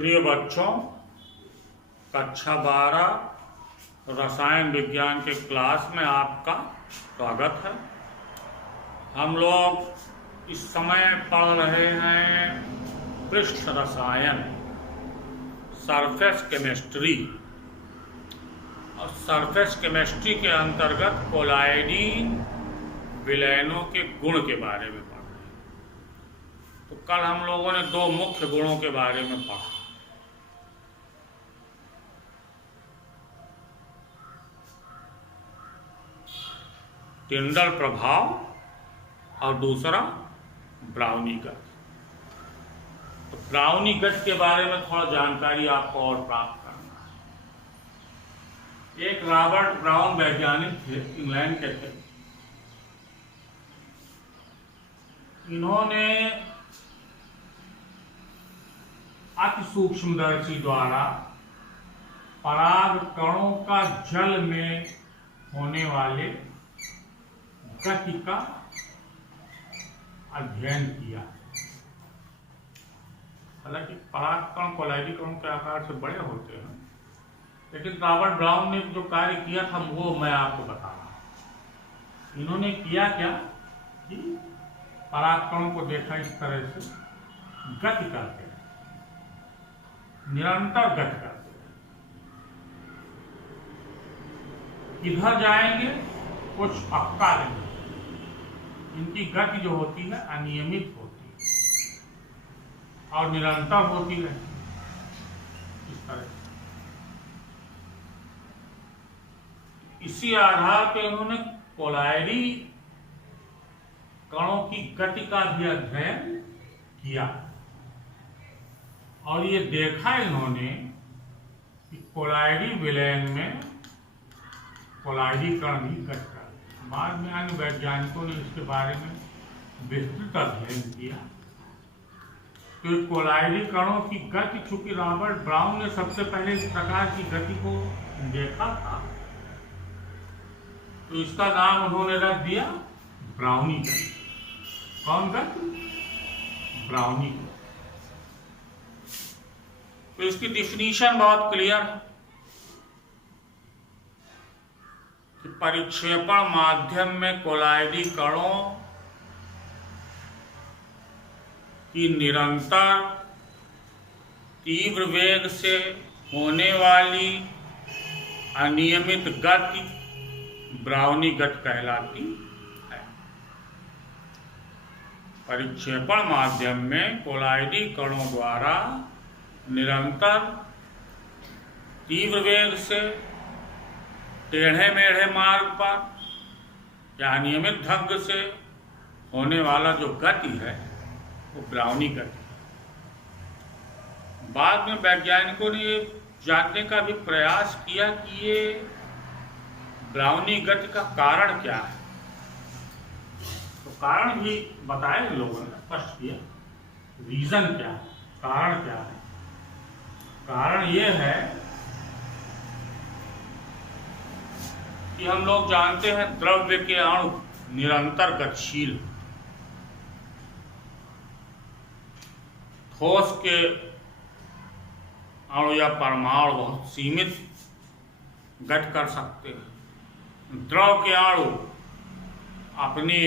प्रिय बच्चों, कक्षा 12 रसायन विज्ञान के क्लास में आपका स्वागत है। हम लोग इस समय पढ़ रहे हैं पृष्ठ रसायन, सरफेस केमिस्ट्री। और सरफेस केमिस्ट्री के अंतर्गत कोलाइडिन विलयनों के गुण के बारे में पढ़ रहे हैं। तो कल हम लोगों ने दो मुख्य गुणों के बारे में पढ़ा। टिंडल प्रभाव और दूसरा ब्राउनी गत। तो ब्राउनी गत के बारे में थोड़ा जानकारी आपको और प्राप्त करना है। एक रॉबर्ट ब्राउन वैज्ञानिक थे, इंग्लैंड के थे। इन्होंने अति सूक्ष्मदर्शी द्वारा पराग कणों का जल में होने वाले गति का अध्ययन किया। हालांकि पराग कण कोलाइडी कणों के आकार से बड़े होते हैं, लेकिन रॉबर्ट ब्राउन ने जो कार्य किया था वो मैं आपको बता रहा हूं। इन्होंने किया क्या कि पराग कणों को देखा इस तरह से गति करते हैं, निरंतर गति करते हैं। किधर जाएंगे कुछ पक्का नहीं। इनकी गति जो होती है अनियमित होती है और निरंतर होती है। इस तरह इसी आधार पर इन्होंने कोलाइडी कणों की गति का भी अध्ययन किया और ये देखा इन्होंने कि कोलाइडी विलयन में कोलाइडी कण भी गति करते। बाद में अन्य वैज्ञानिकों ने इसके बारे में विस्तृत अध्ययन किया। तो कोलाइडी कणों की गति, चूंकि रॉबर्ट ब्राउन ने सबसे पहले इस प्रकार की गति को देखा था, तो इसका नाम उन्होंने रख दिया ब्राउनी गति। कौन गति? ब्राउनी गति। तो इसकी डिफिनीशन बहुत क्लियर है कि परिक्षेपण माध्यम में कोलाइडी कणों की निरंतर तीव्र वेग से होने वाली अनियमित गति ब्राउनी गति कहलाती है। परिक्षेपण माध्यम में कोलाइडी कणों द्वारा निरंतर तीव्र वेग से टेढ़े मेढ़े मार्ग पर या नियमित ढंग से होने वाला जो गति है वो ब्राउनी गति है। बाद में वैज्ञानिकों ने ये जानने का भी प्रयास किया कि ये ब्राउनी गति का कारण क्या है। तो कारण भी बताया इन लोगों ने, स्पष्ट किया रीजन क्या है, कारण क्या है। कारण ये है कि हम लोग जानते हैं द्रव्य के अणु निरंतर गतिशील, ठोस के अणु या परमाणु बहुत सीमित गति कर सकते हैं। द्रव के अणु अपने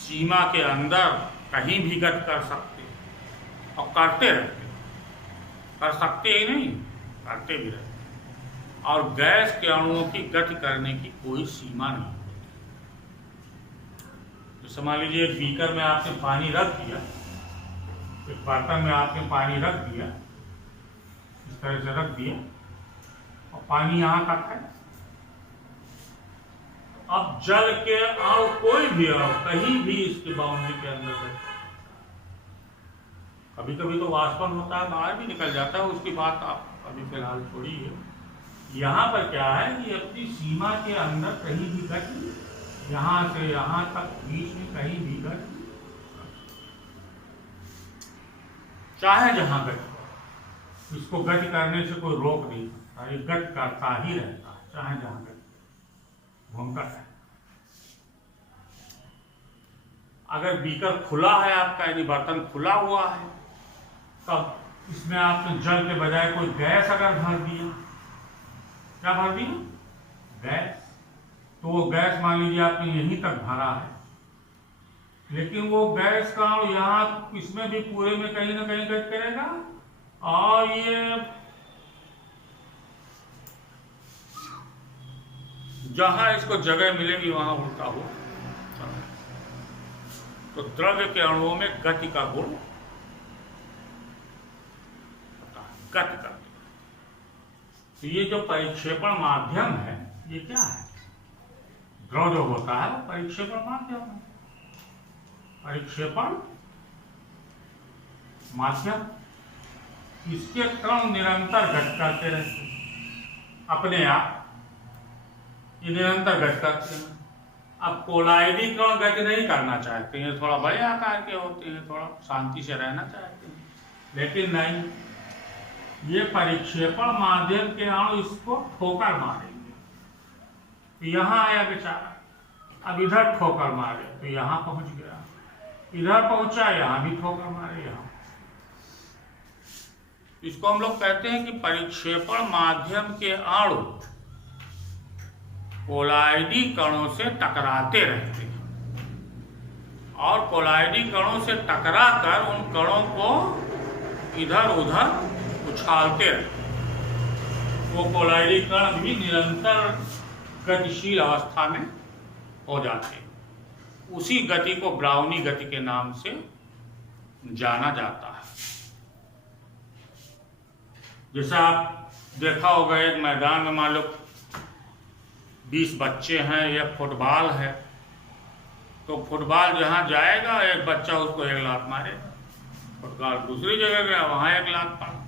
सीमा के अंदर कहीं भी गति कर सकते हैं और करते रहते, कर सकते ही नहीं, करते भी रहते। और गैस के अणुओं की गति करने की कोई सीमा नहीं होती। जैसे मान लीजिए एक बीकर में आपने पानी रख दिया, एक बर्तन में आपने पानी रख दिया, इस तरह से रख दिया और पानी यहाँ तक है। अब जल के अणु कोई भी अणु कहीं भी इसके बाउंड्री के अंदर है। कभी कभी तो वाष्पन होता है, बाहर भी निकल जाता है, उसकी बात आप अभी फिलहाल छोड़िए। यहाँ पर क्या है कि अपनी सीमा के अंदर कहीं भी गति, यहाँ से यहाँ तक बीच में कहीं भी गति, चाहे जहाँ गति, इसको गति करने से कोई रोक नहीं सकता, ये गति करता ही रहता है, चाहे जहाँ गति घूमता है। अगर बीकर खुला है आपका, यानी बर्तन खुला हुआ है, तब इसमें आपने जल के बजाय कोई गैस अगर भर दिया, क्या भर दिया? गैस। तो वो गैस मान लीजिए आपने यहीं तक भरा है, लेकिन वो गैस का अणु यहाँ इसमें भी पूरे में कहीं ना कहीं गति करेगा, और ये जहां इसको जगह मिलेगी वहां उल्टा हो। तो द्रव्य के अणुओं में गति का गुण गति का। तो ये जो परिक्षेपण माध्यम है, ये क्या है? द्रव जो होता है परिक्षेपण माध्यम है। परिक्षेपण माध्यम, इसके क्रम निरंतर गति करते रहते अपने आप, ये निरंतर गति करते हैं। अब कोलाइडी कण गति नहीं करना चाहते हैं, थोड़ा बड़े आकार के होते हैं, थोड़ा शांति से रहना चाहते हैं, लेकिन नहीं, ये परिक्षेपण माध्यम के अणु इसको ठोकर मारेंगे। तो यहाँ आया बेचारा, अब इधर ठोकर मारे तो यहाँ पहुंच गया, इधर पहुंचा यहाँ भी ठोकर मारे यहाँ। इसको हम लोग कहते हैं कि परिक्षेपण माध्यम के अणु कोलाइडी कणों से टकराते रहते हैं, और कोलाइडी कणों से टकराकर उन कणों को इधर उधर उछालते रहते हैं। वो कोलाइडी कण भी निरंतर गतिशील अवस्था में हो जाते हैं। उसी गति को ब्राउनी गति के नाम से जाना जाता है। जैसे आप देखा होगा, एक मैदान में मान लो 20 बच्चे हैं, यह फुटबॉल है, तो फुटबॉल जहां जाएगा एक बच्चा उसको एक लात मारेगा, फुटबॉल दूसरी जगह गया वहां एक लात मारा,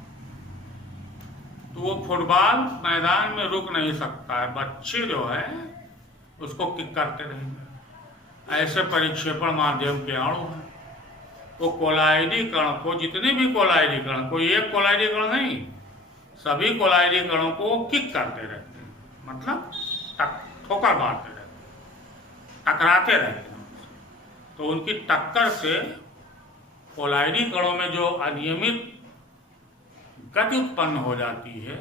तो वो फुटबॉल मैदान में रुक नहीं सकता है, बच्चे जो है उसको किक करते रहेंगे। ऐसे परिक्षेपण माध्यम के अणु हैं। वो कोलाइडी कण को, जितने भी कोलाइडी कण, कोई एक कोलाइडी कण नहीं, सभी कोलाइडी कणों को किक करते रहते हैं, मतलब ठोकर मारते रहते हैं, टकराते रहते हैं। तो उनकी टक्कर से कोलाइडी कणों में जो अनियमित गति उत्पन्न हो जाती है,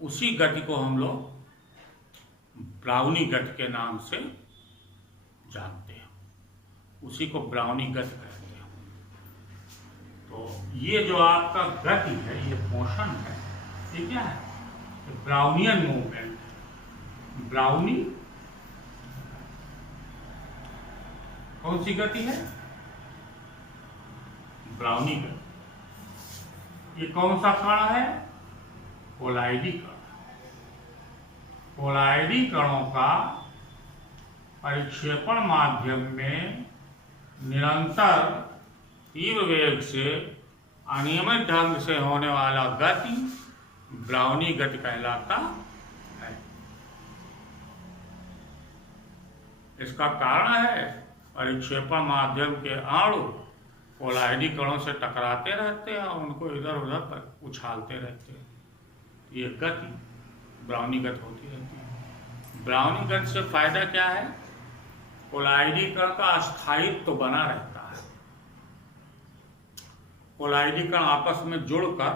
उसी गति को हम लोग ब्राउनी गति के नाम से जानते हैं, उसी को ब्राउनी गति कहते हैं। तो ये जो आपका गति है, ये मोशन है, ये क्या है? Brownian movement. ब्राउनी कौन सी गति है? ब्राउनी गति। ये कौन सा कण है? कोलाइडी कण। कोलाइडी कणों का परिक्षेपण माध्यम में निरंतर तीव्र वेग से अनियमित ढंग से होने वाला गति ब्राउनी गति कहलाता है। इसका कारण है परिक्षेपण माध्यम के अणु कोलाइडी कणों से टकराते रहते हैं और उनको इधर उधर उछालते रहते हैं। ये गति ब्राउनी गति होती रहती है। ब्राउनी गति से फायदा क्या है? कोलाइडी कण का स्थायित्व तो बना रहता है। कोलाइडी कण आपस में जुड़कर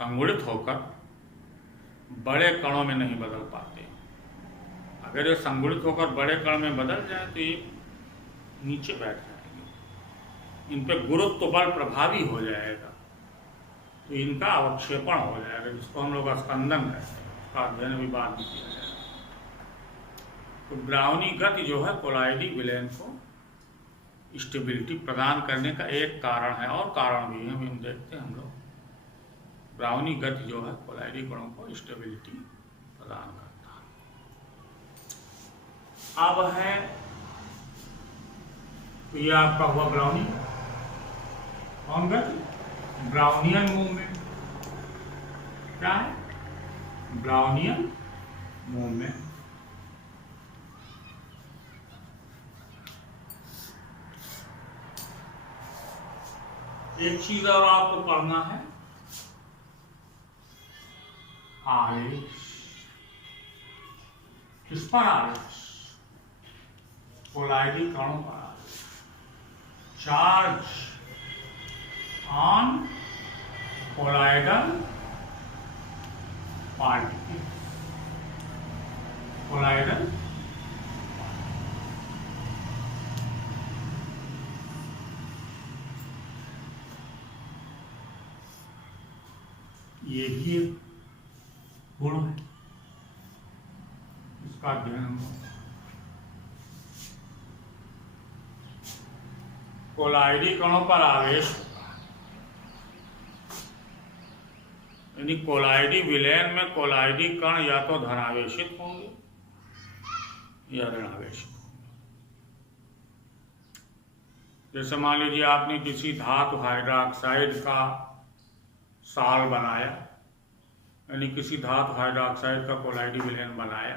संगुणित होकर बड़े कणों में नहीं बदल पाते। अगर ये संगुणित होकर बड़े कण में बदल जाए तो ये नीचे बैठ जाएंगे, इन पे गुरुत्व बल प्रभावी हो जाएगा, तो इनका अवक्षेपण हो जाएगा, जिसको हम लोग स्कंदन कहते हैं। उसका अध्ययन भी बाद में किया जाएगा। तो ब्राउनी गति जो है कोलाइडी विलयन को स्टेबिलिटी प्रदान करने का एक कारण है, और कारण भी है, हम देखते हैं हम लोग। ब्राउनी गति जो है कोलाइडी कणों को स्टेबिलिटी प्रदान करता है। अब है तो ये आपका हुआ ब्राउनी। कौन गति? Brownian movement. क्या है? Brownian movement. एक चीज और आपको पढ़ना है, आवेश। किस पर आवेश? कोलाइडी कणों पर आवेश। Charge on colloidal particles, colloidal ये भी एक गुण है, इसका अध्ययन। कोलाइडी कणों पर आवेश होता है, यानी कोलाइडी विलयन में कोलाइडी कण या तो धनावेशित होंगे या ऋणावेशित होंगे। जैसे मान लीजिए आपने किसी धातु हाइड्रोक्साइड का साल बनाया, यानी किसी धातु हाइड्रोक्साइड का कोलाइडी विलयन बनाया,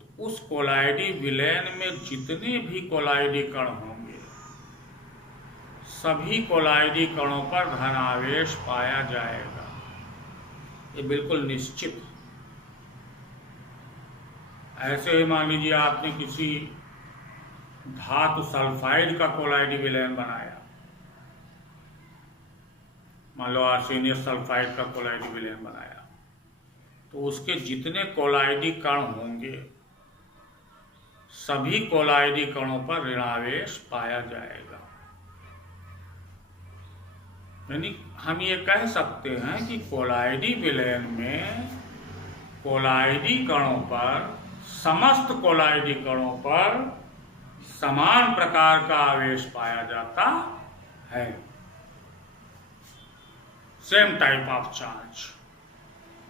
तो उस कोलाइडी विलयन में जितने भी कोलाइडी कण होंगे, सभी कोलाइडी कणों पर धनावेश पाया जाएगा, ये बिल्कुल निश्चित। ऐसे ही मान लीजिए आपने किसी धातु सल्फाइड का कोलाइडी विलयन बनाया, मान लो आर्सेनियस सल्फाइड का कोलाइडी विलयन बनाया, तो उसके जितने कोलाइडी कण होंगे सभी कोलाइडी कणों पर ऋणावेश पाया जाएगा। यानी हम ये कह सकते हैं कि कोलाइडी विलयन में कोलाइडी कणों पर, समस्त कोलाइडी कणों पर समान प्रकार का आवेश पाया जाता है, सेम टाइप ऑफ चार्ज,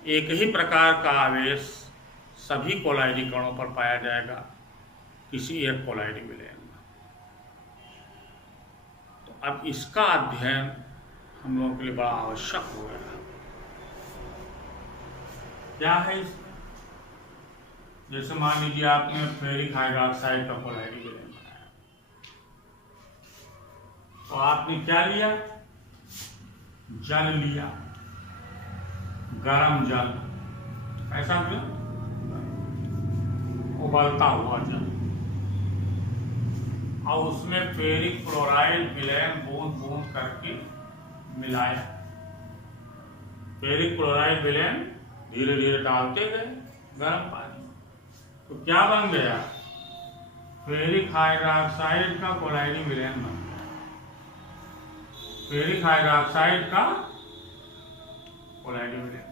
एक ही प्रकार का आवेश सभी कोलाइडी कणों पर पाया जाएगा किसी एक कोलाइडी विलयन में। तो अब इसका अध्ययन हम लोगों के लिए बड़ा आवश्यक हो गया। क्या है इसमें? जैसे मान लीजिए आपने फेरिक हाइड्रोक्साइड का कोलाइडी विलयन बनाया, तो आपने क्या लिया? जल लिया, गरम जल, ऐसा क्यों? उबलता हुआ जल, और उसमें फेरिक क्लोराइड विलयन बूंद बूंद करके मिलाया। फेरिक क्लोराइड विलयन धीरे धीरे डालते गए गर्म पानी, तो क्या बन गया? फेरिक हाइड्रोक्साइड का कोलाइडी विलयन बन गया। फेरिक हाइड्रोक्साइड का कोलाइडी विलयन।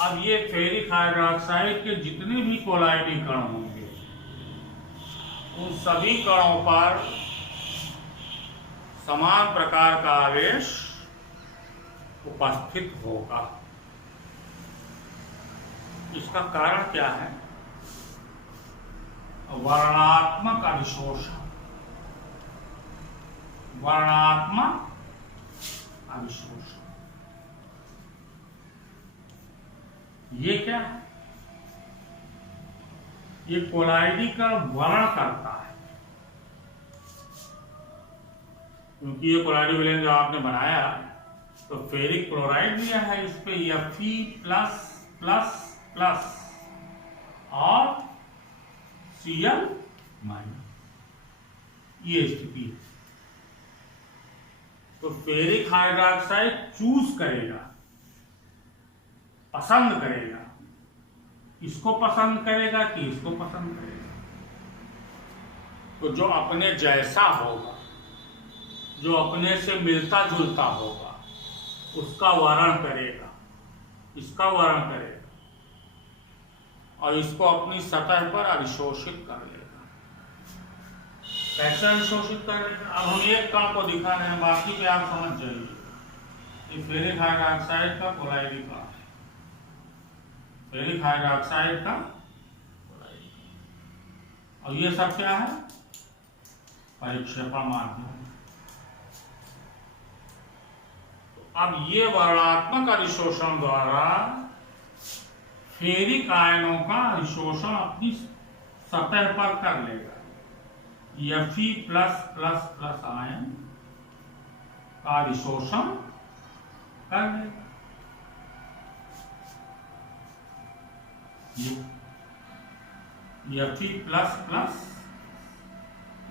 अब ये फेरिक हाइड्रोक्साइड के जितने भी कोलाइडी कण होंगे, उन सभी कणों पर समान प्रकार का आवेश उपस्थित होगा। इसका कारण क्या है? वर्णात्मक अधिशोषण। वर्णात्मक अधिशोषण ये क्या है? ये कोलाइडी का वर्ण करता है, क्योंकि ये कोलाइडी विलयन जो आपने बनाया तो फेरिक क्लोराइड दिया है इस पे Fe प्लस प्लस प्लस और Cl माइनस, ये स्थिति है। तो फेरिक हाइड्रोक्साइड चूज करेगा, पसंद करेगा, इसको पसंद करेगा कि इसको पसंद करेगा। तो जो अपने जैसा होगा, जो अपने से मिलता जुलता होगा, उसका वर्ण करेगा, इसका वर्ण करेगा और इसको अपनी सतह पर अधिशोषित कर लेगा। कैसे अधिशोषित करेगा? अब हम एक कण को दिखा रहे हैं, बाकी पे आप समझ जाइए। ये फेरिक हाइड्रोक्साइड का कोलाइडी कण है, फेरिक हाइड्रोक्साइड का कोलाइडी कण, और ये सब क्या है? परिक्षेपण माध्यम। अब ये वर्णात्मक अधिशोषण द्वारा फेरिक आयनों का अधिशोषण अपनी सतह पर कर लेगा। Fe plus plus plus ion का अधिशोषण कर लेगा। Fe प्लस प्लस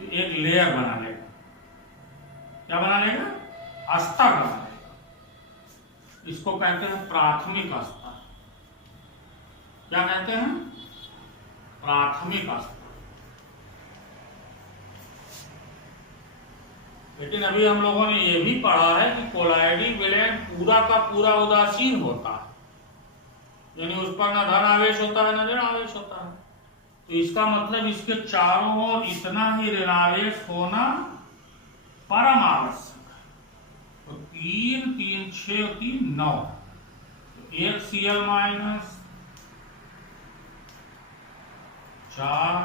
एक लेयर बना लेगा। क्या बना लेगा? अस्तर बना लेगा। इसको कहते हैं प्राथमिक अस्तर। क्या कहते हैं? प्राथमिक अस्तर। लेकिन अभी हम लोगों ने यह भी पढ़ा है कि कोलाइडी विलयन पूरा का पूरा उदासीन होता है, यानी उस पर न धन आवेश होता है न ऋण आवेश होता है। तो इसका मतलब इसके चारों ओर इतना ही ऋणावेश होना परम आवश्यक है। तो 3 3 6 3 9, तो 1 Cl माइनस 4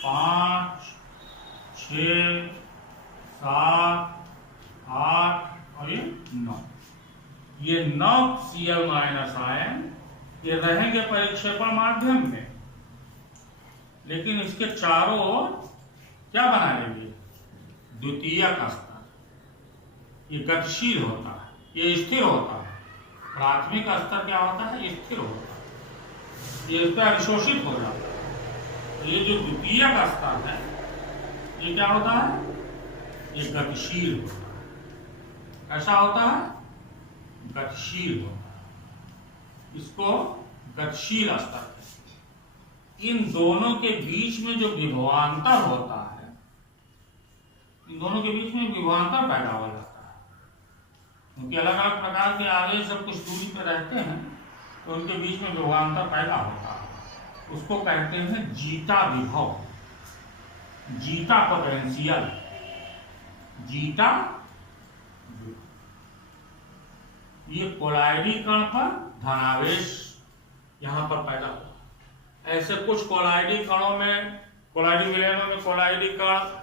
5 6 7 8 और ये 9, ये 9 Cl माइनस आयन ये रहेंगे परिक्षेपण माध्यम में, लेकिन इसके चारों ओर क्या बना लेंगे? द्वितीयक अस्तर। ये गतिशील होता है, ये स्थिर होता है। प्राथमिक अस्तर क्या होता है? स्थिर होता है, ये इस पर अवशोषित हो जाता है। ये जो द्वितीयक अस्तर है ये क्या होता है? ये गतिशील होता है। कैसा होता है? गतिशील होता है। इसको गतिशील अस्तर कहते हैं। इन दोनों के बीच में जो विभवांतर होता है, इन दोनों के बीच में विभवांतर पैदा हो जाता है, क्योंकि अलग अलग प्रकार के आवेश जब कुछ दूरी पर रहते हैं तो उनके बीच में विभवांतर पैदा होता है। उसको कहते हैं जीटा विभव, जीटा पोटेंशियल, जीटा। ये कोलाइडी कण पर धनावेश यहां पर पैदा हुआ। ऐसे कुछ कोलाइडी कणों में, कोलाइडी विलयनों में कोलाइडी कण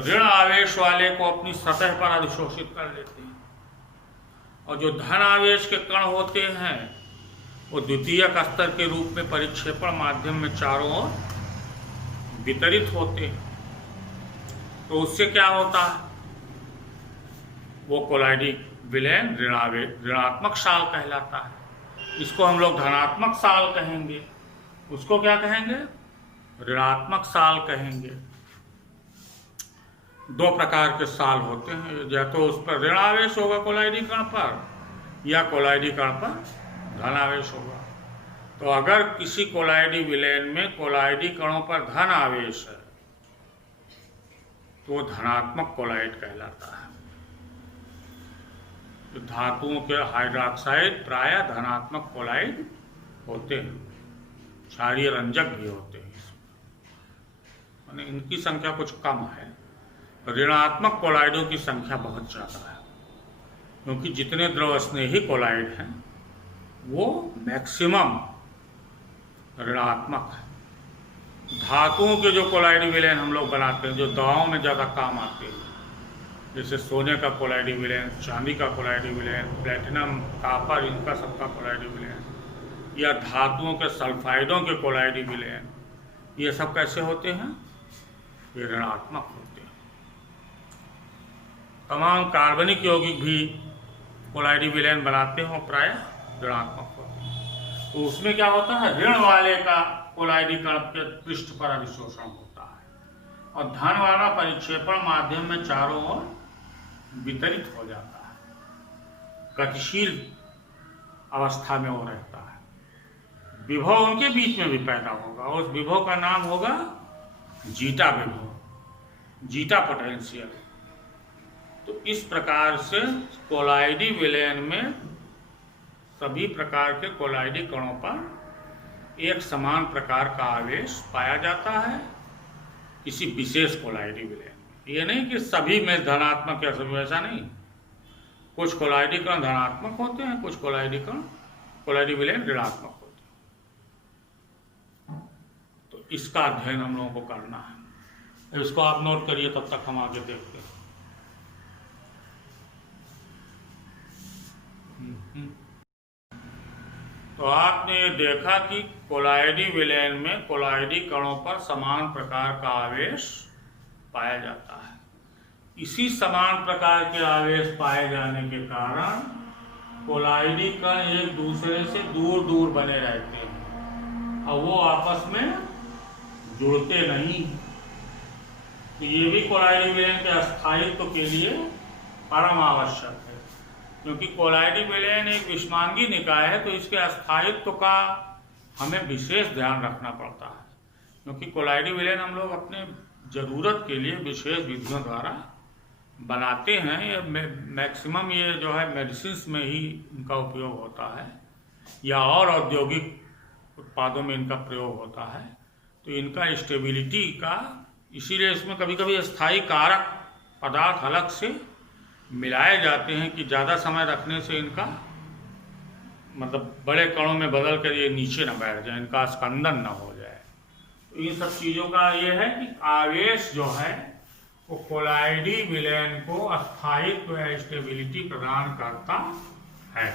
ऋण आवेश वाले को अपनी सतह पर अधिशोषित कर लेते हैं, और जो धन आवेश के कण होते हैं वो द्वितीयक स्तर के रूप में परिक्षेपण माध्यम में चारों ओर वितरित होते हैं। तो उससे क्या होता है? वो कोलाइडी विलयन ऋणात्मक साल कहलाता है। इसको हम लोग धनात्मक साल कहेंगे, उसको क्या कहेंगे? ऋणात्मक साल कहेंगे। दो प्रकार के साल होते हैं, या तो उस पर ऋण आवेश होगा कोलाइडी कण पर, या कोलाइडी कण पर धन आवेश होगा। तो अगर किसी कोलाइडी विलयन में कोलाइडी कणों पर धन आवेश है तो धनात्मक कोलाइड कहलाता है। तो धातुओं के हाइड्रोक्साइड प्रायः धनात्मक कोलाइड होते हैं, क्षारीय रंजक भी होते हैं, माने इनकी संख्या कुछ कम है। ऋणात्मक कोलाइडों की संख्या बहुत ज़्यादा है, क्योंकि जितने द्रव स्नेही कोलाइड हैं वो मैक्सिमम ऋणात्मक है। धातुओं के जो कोलाइडी विलयन हम लोग बनाते हैं, जो दवाओं में ज़्यादा काम आते हैं, जैसे सोने का कोलाइडी विलयन, चांदी का कोलाइडी विलयन, प्लेटिनम, कापर, इनका सबका कोलाइडी विलयन, या धातुओं के सल्फाइडों के कोलाइडी विलयन, ये सब कैसे होते हैं? ये ऋणात्मक होते हैं। तमाम कार्बनिक यौगिक भी कोलाइडी विलयन बनाते हो, प्रायः ऋणात्मक होते हैं। तो उसमें क्या होता है? ऋण वाले का कोलाइडी कण के पृष्ठ पर अधिशोषण होता है, और धन वाला परिक्षेपण माध्यम में चारों ओर वितरित हो जाता है। गतिशील अवस्था में वो रहता है। विभव उनके बीच में भी पैदा होगा, उस विभव का नाम होगा जीटा विभव, जीटा पोटेंशियल। तो इस प्रकार से कोलाइडी विलयन में सभी प्रकार के कोलाइडी कणों पर एक समान प्रकार का आवेश पाया जाता है किसी विशेष कोलाइडी विलयन में। ये नहीं कि सभी में धनात्मक या सभी, ऐसा नहीं। कुछ कोलाइडी कण धनात्मक होते हैं, कुछ कोलाइडी विलयन ऋणात्मक होते हैं। तो इसका अध्ययन हम लोगों को करना है। इसको आप नोट करिए, तब तक हम आगे देखते हैं। तो आपने ये देखा कि कोलाइडी विलयन में कोलाइडी कणों पर समान प्रकार का आवेश पाया जाता है। इसी समान प्रकार के आवेश पाए जाने के कारण कोलाइडी कण एक दूसरे से दूर दूर बने रहते हैं। और वो आपस में जुड़ते नहीं। तो ये भी कोलाइडी विलयन के अस्थायित्व के लिए परम आवश्यक है, क्योंकि कोलाइडी विलयन एक विषमांगी निकाय है, तो इसके अस्थायित्व का हमें विशेष ध्यान रखना पड़ता है, क्योंकि कोलाइडी विलयन हम लोग अपने ज़रूरत के लिए विशेष विधियों द्वारा बनाते हैं। ये मैक्सिमम ये जो है मेडिसिन्स में ही इनका उपयोग होता है या और औद्योगिक उत्पादों में इनका प्रयोग होता है। तो इनका स्टेबिलिटी का, इसीलिए इसमें कभी कभी स्थायी कारक पदार्थ अलग से मिलाए जाते हैं कि ज़्यादा समय रखने से इनका मतलब बड़े कणों में बदल कर ये नीचे न बैठ जाए, इनका स्कंदन न हो जाए। तो इन सब चीज़ों का ये है कि आवेश जो है वो कोलाइडी विलयन को अस्थायित्व या स्टेबिलिटी प्रदान करता है।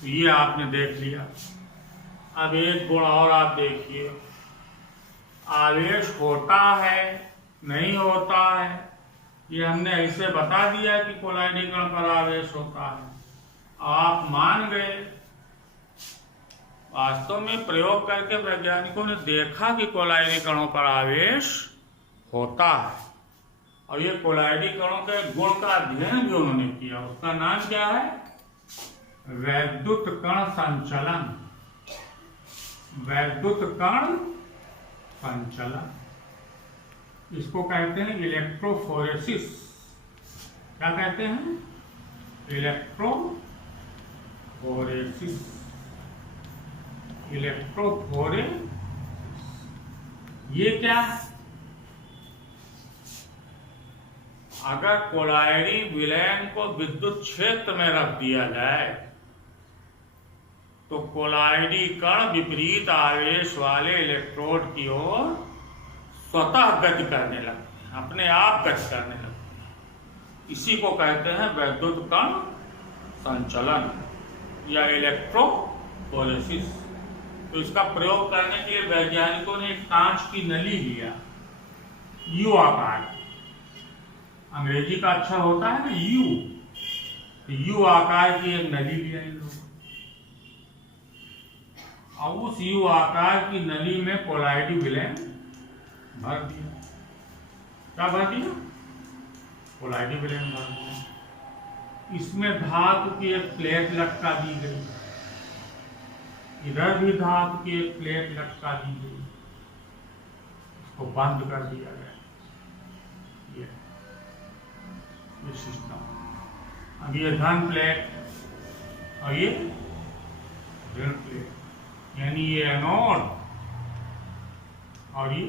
तो ये आपने देख लिया। अब एक गुण और आप देखिए, आवेश होता है नहीं होता है, ये हमने ऐसे बता दिया कि कोलाइडी कण पर आवेश होता है, आप मान गए। वास्तव में प्रयोग करके वैज्ञानिकों ने देखा कि कोलाइडी कणों पर आवेश होता है, और ये कोलाइडी कणों के गुण का अध्ययन भी उन्होंने किया। उसका नाम क्या है? वैद्युत कण संचलन। वैद्युत कण संचलन, इसको कहते हैं इलेक्ट्रोफोरेसिस। क्या कहते हैं? इलेक्ट्रोफोरेसिस। इलेक्ट्रोफोरेसिस ये क्या है? अगर कोलाइडी विलयन को विद्युत क्षेत्र में रख दिया जाए तो कोलाइडी कण विपरीत आवेश वाले इलेक्ट्रोड की ओर स्वतः गति करने लगते हैं, अपने आप गति करने लगते हैं। इसी को कहते हैं वैद्युत कण संचलन या इलेक्ट्रोफोरेसिस। तो इसका प्रयोग करने के लिए वैज्ञानिकों ने एक कांच की नली लिया, यू आकार। अंग्रेजी का अक्षर होता है ना यू, तो यू आकार की एक नली लिया इन लोगों। और उस यू आकार की नली में कोलाइडी विलयन भर दिया। क्या भर दिया? कोलाइडी विलयन भर दिया। इसमें धातु की एक प्लेट लटका दी गई, इधर भी धातु की एक प्लेट लटका दी गई, इसको बंद कर दिया गया। ये सिस्टम। अब ये धन प्लेट और ये ऋण प्लेट, यानी ये एनोड और ये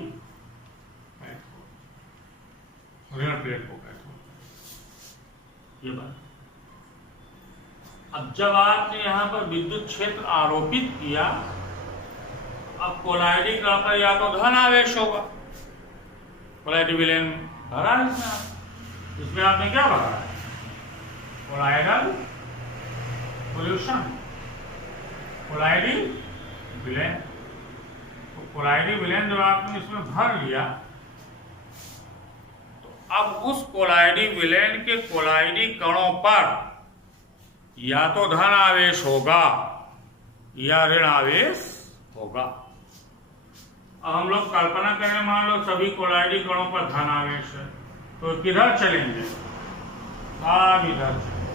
ऋण प्लेट को कैथोड। ये बात। अब जब आपने यहाँ पर विद्युत क्षेत्र आरोपित किया, अब कोलाइडी कण पर या तो धन आवेश होगा, कोलाइडी विलयन भरा है इसमें आपने क्या भरा है? कोलाइडल पोल्यूशन, कोलाइडी विलयन। तो कोलाइडी विलयन जब आपने इसमें भर लिया तो अब उस कोलाइडी विलयन के कोलाइडी कणों पर या तो धन आवेश होगा या ऋण आवेश होगा। अब हम लोग कल्पना करें, मान लो सभी कोलाइडी कणों पर धन आवेश है, तो किधर चलेंगे? आप इधर चलेंगे,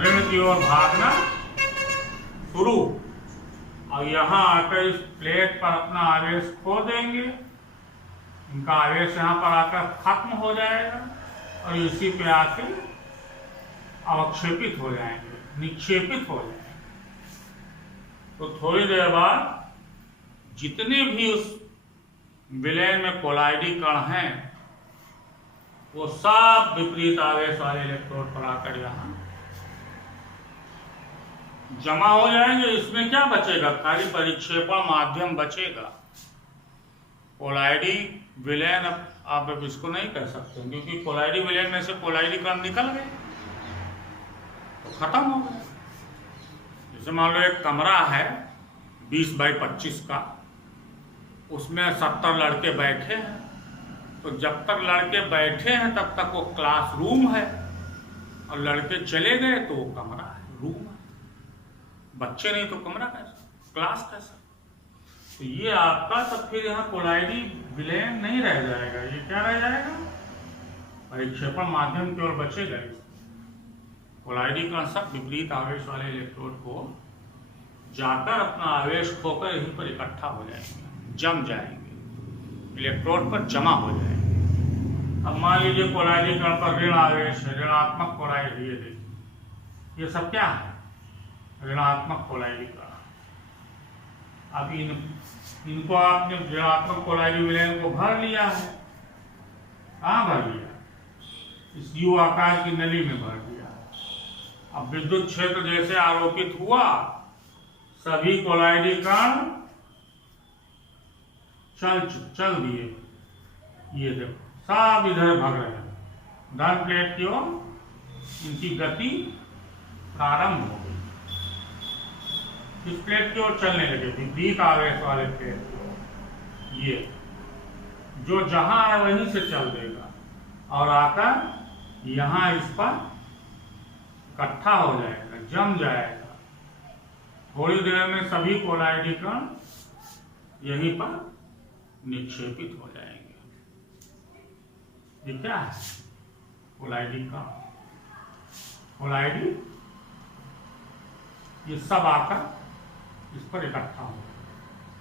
ऋण की ओर भागना शुरू, और यहां आकर इस प्लेट पर अपना आवेश खो देंगे। इनका आवेश यहां पर आकर खत्म हो जाएगा और इसी पे आके अवक्षेपित हो जाएंगे, निक्षेपित हो जाएंगे। तो थोड़ी देर बाद जितने भी उस विलयन में कोलाइडी कण हैं वो सब विपरीत आवेश वाले इलेक्ट्रोड पर आकर यहाँ जमा हो जाएंगे। इसमें क्या बचेगा? खाली परिक्षेपण माध्यम बचेगा। कोलाइडी विलयन आप इसको नहीं कह सकते, क्योंकि कोलाइडी विलयन में से कोलाइडी कण निकल गए तो खत्म हो गए। जैसे मान लो एक कमरा है 20 बाई 25 का, उसमें 70 लड़के बैठे हैं, तो जब तक लड़के बैठे हैं तब तक वो क्लासरूम है, और लड़के चले गए तो वो कमरा है, रूम है। बच्चे नहीं तो कमरा कैसा? क्लास कैसा? तो ये आपका तब फिर यहाँ कोलाइडी विलयन नहीं रह जाएगा, ये क्या रह जाएगा? परिक्षेपण माध्यम केवल बचेगा। कोलाइडी कण सब विपरीत आवेश वाले इलेक्ट्रोड को जाकर अपना आवेश खोकर यहीं पर इकट्ठा हो जाएंगे, जम जाएंगे, इलेक्ट्रोड पर जमा हो जाएंगे। अब मान लीजिए कोलाइडी कण पर ऋण आवेश है, ऋणात्मक कोलाइडी, ये देखिए ये सब क्या है? ऋणात्मक कोलाइडी कण। अब इनको आपने ऋणात्मक कोलाइडी विलयन को भर लिया है। कहाँ भर लिया? इस यू आकार की नली में भर दिया। अब विद्युत क्षेत्र जैसे आरोपित हुआ, सभी कोलाइडी कण चल दिए। ये देखो सब इधर भाग रहे हैं, धन प्लेट की ओर इनकी गति प्रारंभ हो गई, इस प्लेट की ओर चलने लगे, विपरीत आवेश वाले प्लेट की ओर। ये जो जहां है वहीं से चल देगा और आकर यहां इस पर इकट्ठा हो जाएगा, जम जाएगा। थोड़ी देर में सभी कोलाइडी कण यहीं पर निक्षेपित हो जाएंगे। ये क्या है? कोलाइडी कण। कोलाइडी ये सब आकर इस पर इकट्ठा हो,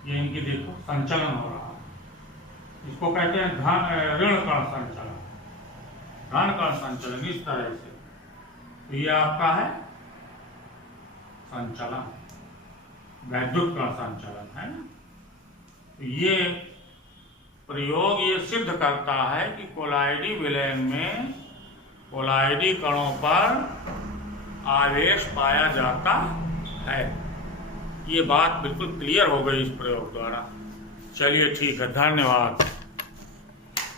ये इनकी देखो संचलन हो रहा है। इसको कहते हैं ऋण कण संचलन, धन कण संचलन, इस तरह से। तो ये आपका है संचलन, वैद्युत कण संचलन है ना। तो ये प्रयोग ये सिद्ध करता है कि कोलाइडी विलयन में कोलाइडी कणों पर आवेश पाया जाता है। ये बात बिल्कुल क्लियर हो गई इस प्रयोग द्वारा। चलिए ठीक है, धन्यवाद।